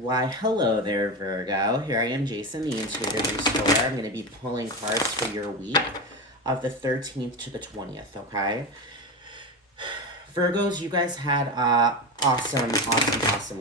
Why, hello there, Virgo. Here I am, Jason, the Intuitive Restorer. I'm going to be pulling cards for your week of the 13th to the 20th, okay? Virgos, you guys had awesome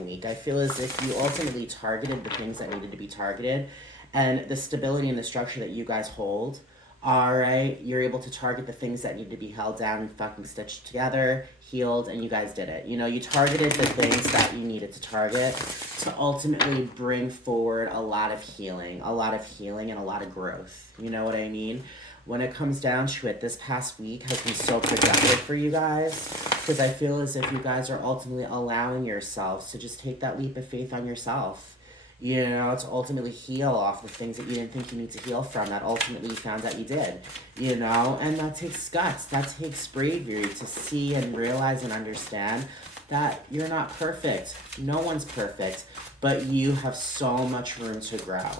week. I feel as if you ultimately targeted the things that needed to be targeted, and the stability and the structure that you guys hold. All right, you're able to target the things that need to be held down and fucking stitched together, healed, and you guys did it. You know, you targeted the things that you needed to target to ultimately bring forward a lot of healing, and a lot of growth. You know what I mean? When it comes down to it, this past week has been so productive for you guys because I feel as if you guys are ultimately allowing yourselves to just take that leap of faith on yourself. You know, to ultimately heal off the things that you didn't think you need to heal from that ultimately you found out you did. You know, and that takes guts, that takes bravery to see and realize and understand that you're not perfect. No one's perfect, but you have so much room to grow.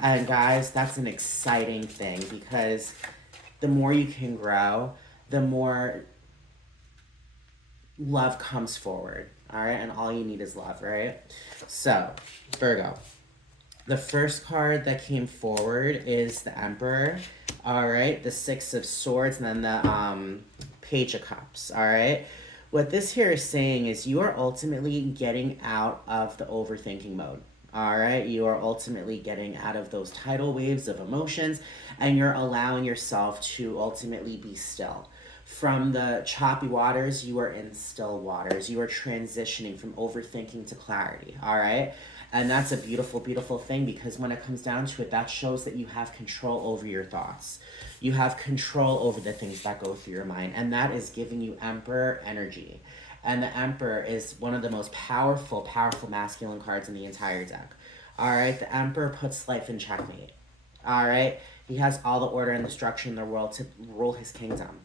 And guys, that's an exciting thing because the more you can grow, the more love comes forward. All right, and all you need is love, right? So, Virgo, the first card that came forward is the Emperor. All right, the Six of Swords, and then the Page of Cups. All right, what this here is saying is you are ultimately getting out of the overthinking mode. All right, you are ultimately getting out of those tidal waves of emotions, and you're allowing yourself to ultimately be still. From the choppy waters, you are in still waters. You are transitioning from overthinking to clarity, all right? And that's a beautiful, beautiful thing because when it comes down to it, that shows that you have control over your thoughts. You have control over the things that go through your mind, and that is giving you Emperor energy. And the Emperor is one of the most powerful, powerful masculine cards in the entire deck. All right, the Emperor puts life in checkmate. All right, he has all the order and the structure in the world to rule his kingdom.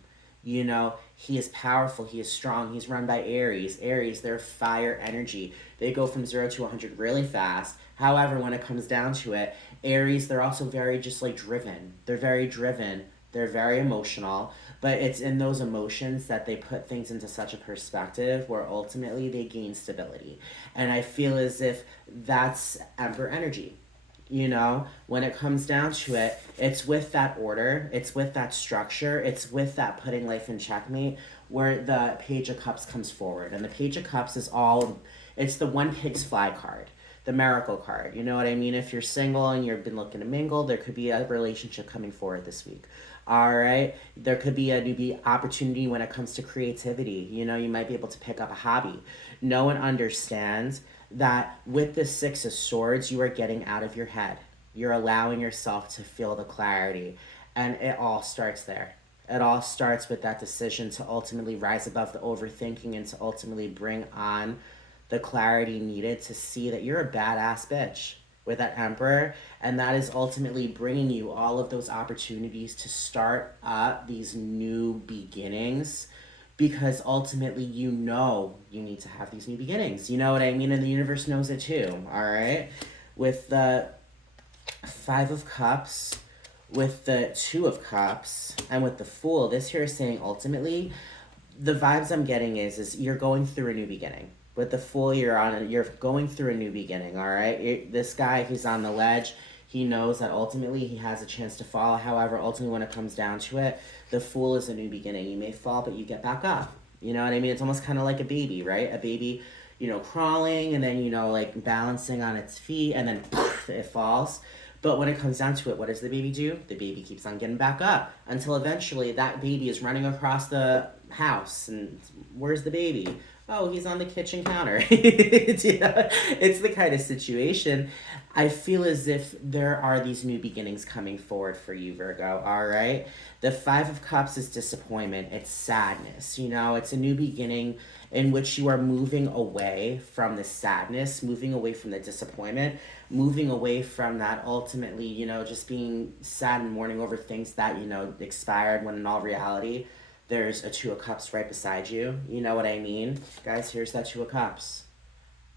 You know, he is powerful, he is strong, he's run by Aries. Aries, they're fire energy. They go from 0 to 100 really fast. However, when it comes down to it, Aries, they're also very just like driven. They're very driven. They're very emotional, but it's in those emotions that they put things into such a perspective where ultimately they gain stability. And I feel as if that's Emperor energy. You know, when it comes down to it, it's with that order, it's with that structure, it's with that putting life in checkmate where the Page of Cups comes forward. And the Page of Cups is it's the one pigs fly card, the miracle card. You know what I mean? If you're single and you've been looking to mingle, there could be a relationship coming forward this week. All right, there could be a newbie opportunity when it comes to creativity. You know, you might be able to pick up a hobby. No one understands that with the Six of Swords, you are getting out of your head. You're allowing yourself to feel the clarity. And it all starts there. It all starts with that decision to ultimately rise above the overthinking and to ultimately bring on the clarity needed to see that you're a badass bitch with that Emperor. And that is ultimately bringing you all of those opportunities to start up these new beginnings because ultimately you know you need to have these new beginnings. You know what I mean? And the universe knows it too, all right? With the Five of Cups, with the Two of Cups, and with the Fool, this here is saying ultimately, the vibes I'm getting is you're going through a new beginning. With the Fool, you're going through a new beginning, all right? This guy, he's on the ledge. He knows that ultimately he has a chance to fall. However, ultimately when it comes down to it, the Fool is a new beginning. You may fall, but you get back up. You know what I mean? It's almost kind of like a baby, right? A baby, you know, crawling and then, you know, like balancing on its feet and then poof, it falls. But when it comes down to it, what does the baby do? The baby keeps on getting back up until eventually that baby is running across the house. And where's the baby? Oh, he's on the kitchen counter. You know, it's the kind of situation. I feel as if there are these new beginnings coming forward for you, Virgo, all right? The Five of Cups is disappointment. It's sadness, you know? It's a new beginning in which you are moving away from the sadness, moving away from the disappointment, moving away from that ultimately, you know, just being sad and mourning over things that, you know, expired when in all reality, there's a Two of Cups right beside you. You know what I mean? Guys, here's that Two of Cups.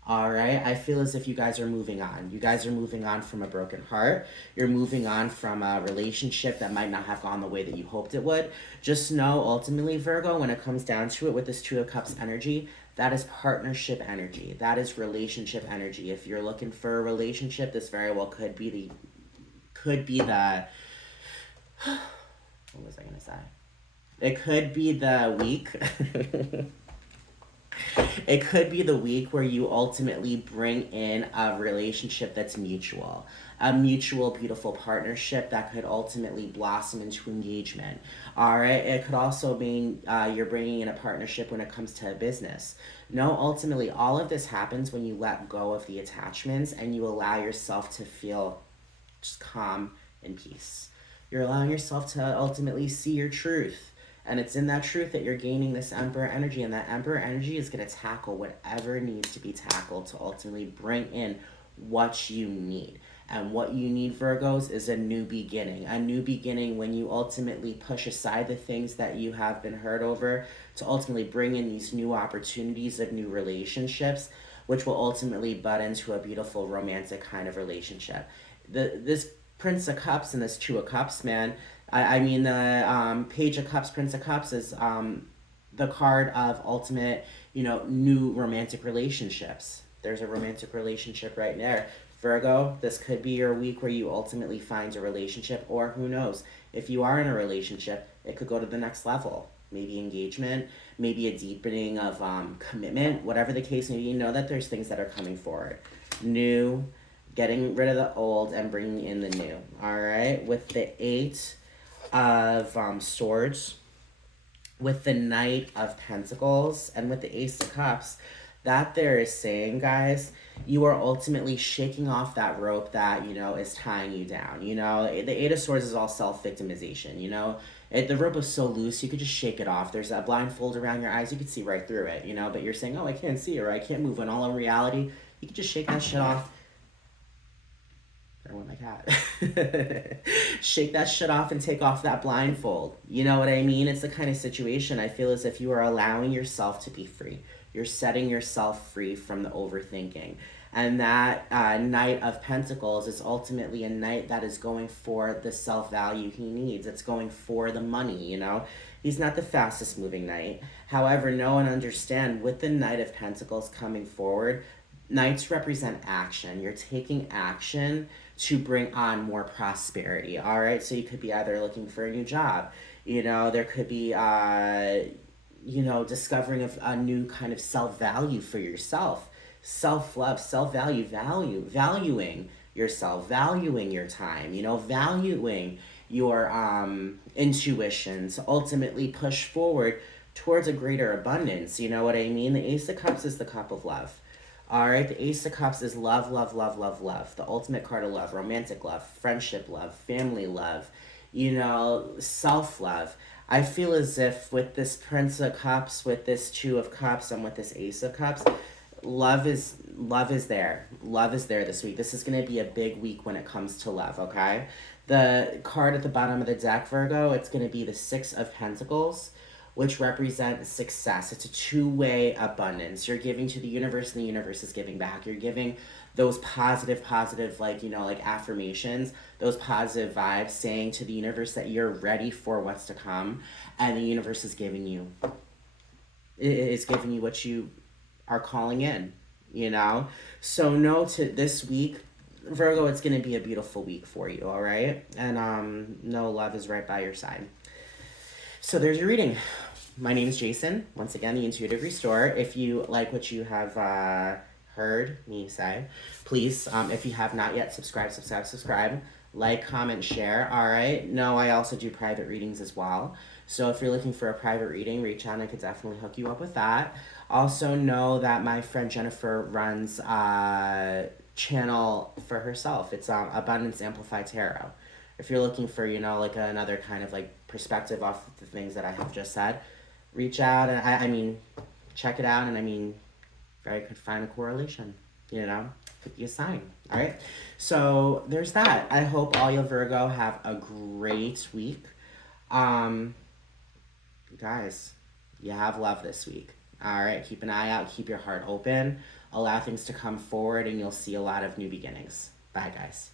All right, I feel as if you guys are moving on. You guys are moving on from a broken heart. You're moving on from a relationship that might not have gone the way that you hoped it would. Just know, ultimately, Virgo, when it comes down to it with this Two of Cups energy, That is partnership energy. That is relationship energy. If you're looking for a relationship, this very well could be the what was I gonna say? It could be the week. It could be the week where you ultimately bring in a relationship that's mutual, a mutual, beautiful partnership that could ultimately blossom into engagement. All right. It could also mean you're bringing in a partnership when it comes to a business. No, ultimately, all of this happens when you let go of the attachments and you allow yourself to feel just calm and peace. You're allowing yourself to ultimately see your truth. And it's in that truth that you're gaining this Emperor energy. And that Emperor energy is going to tackle whatever needs to be tackled to ultimately bring in what you need. And what you need, Virgos, is a new beginning. A new beginning when you ultimately push aside the things that you have been hurt over to ultimately bring in these new opportunities of new relationships, which will ultimately butt into a beautiful romantic kind of relationship. This Prince of Cups and this Two of Cups, man. I mean, the Page of Cups, Prince of Cups is the card of ultimate, new romantic relationships. There's a romantic relationship right there. Virgo, this could be your week where you ultimately find a relationship, or who knows, if you are in a relationship, it could go to the next level. Maybe engagement, maybe a deepening of commitment, whatever the case may be. You know that there's things that are coming forward. New, getting rid of the old and bringing in the new. All right, with the Eight of Swords, with the Knight of Pentacles, and with the Ace of Cups, that there is saying, guys, you are ultimately shaking off that rope that, is tying you down. The Eight of Swords is all self-victimization, the rope is so loose, you could just shake it off. There's a blindfold around your eyes, you could see right through it, but you're saying, oh, I can't see, or I can't move, when all in reality, you could just shake that shit off. I want my cat. Shake that shit off and take off that blindfold. You know what I mean? It's the kind of situation I feel as if you are allowing yourself to be free. You're setting yourself free from the overthinking. And that Knight of Pentacles is ultimately a knight that is going for the self-value he needs. It's going for the money, He's not the fastest moving knight. However, know and understand, with the Knight of Pentacles coming forward, Knights represent action. You're taking action to bring on more prosperity, all right? So you could be either looking for a new job, there could be, discovering of a new kind of self-value for yourself, self-love, self-value, valuing yourself, valuing your time, valuing your intuition to ultimately push forward towards a greater abundance. You know what I mean? The Ace of Cups is the cup of love. All right, the Ace of Cups is love, love, love, love, love. The ultimate card of love, romantic love, friendship love, family love, self-love. I feel as if with this Prince of Cups, with this Two of Cups, and with this Ace of Cups, love is there. Love is there this week. This is going to be a big week when it comes to love, okay? The card at the bottom of the deck, Virgo, it's going to be the Six of Pentacles, which represent success. It's a two-way abundance. You're giving to the universe and the universe is giving back. You're giving those positive, like affirmations, those positive vibes, saying to the universe that you're ready for what's to come, and the universe is giving you, it's giving you what you are calling in, So know to this week, Virgo, it's going to be a beautiful week for you, all right? And know love is right by your side. So there's your reading. My name is Jason. Once again, the Intuitive Restorer. If you like what you have heard me say, please, if you have not yet, subscribe. Like, comment, share. All right. No, I also do private readings as well. So if you're looking for a private reading, reach out and I could definitely hook you up with that. Also know that my friend Jennifer runs a channel for herself. It's Abundance Amplified Tarot. If you're looking for, like another kind of like perspective off the things that I have just said, reach out and I mean, check it out. And I mean, I could find a correlation, could be a sign. All right. So there's that. I hope all you Virgo have a great week. Guys, you have love this week. All right. Keep an eye out. Keep your heart open. Allow things to come forward and you'll see a lot of new beginnings. Bye, guys.